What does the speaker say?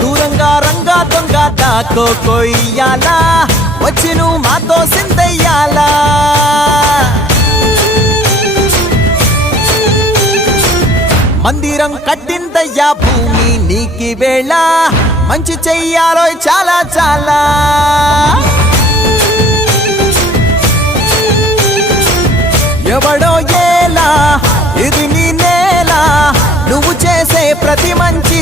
దూరంగా రంగా దొంగ దాకో కొయ్యాలా వచ్చి నువ్వు మాతో సిందయ్యాలా మందిరం కట్టిందయ్యా భూమి నీకి వేళ మంచి చెయ్యాలో చాలా చాలా ఎవడో ఏలా ఇది నీ నేల నువ్వు చేసే ప్రతి మంచి